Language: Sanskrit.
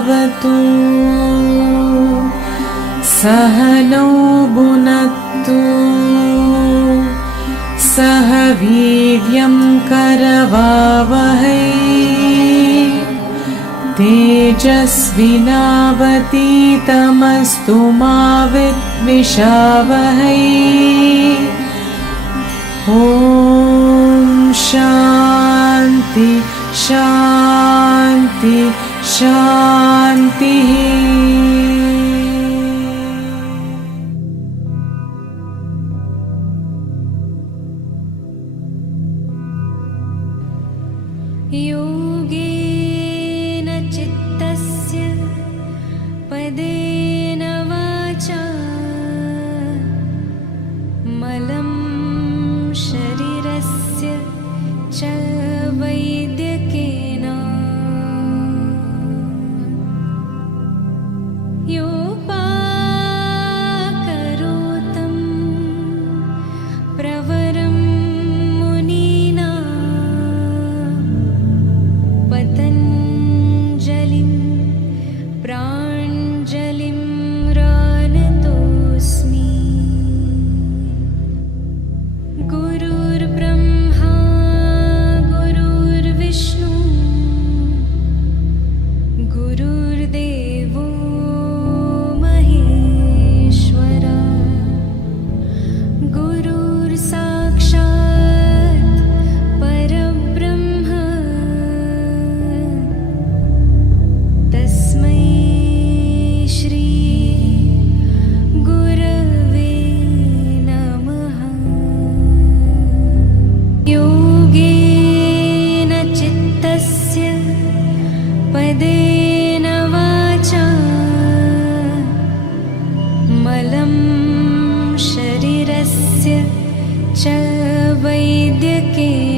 भवतु सहनौ भुनक्तु सह वीर्यं करवावहै तेजस्विनावतीतमस्तु मा विद्विषावहै ॐ शान्ति शान्ति शान्तिः। योगेन चित्तस्य पदेन वाचा मलं शरीरस्य च वैद्यकेन योपाकरोतं प्रवरं मुनीना पतञ्जलिं प्राञ्जलिं रानतोऽस्मि। गुरुर्ब्रह्मा गुरुर्विष्णु गुरुर्देवो महेश्वरा गुरुर्साक्षात् परब्रह्म तस्मै श्री गुरवे नमः। योगेन चित्तस्य पदेन वाचा मलं शरीरस्य च वैद्यकेन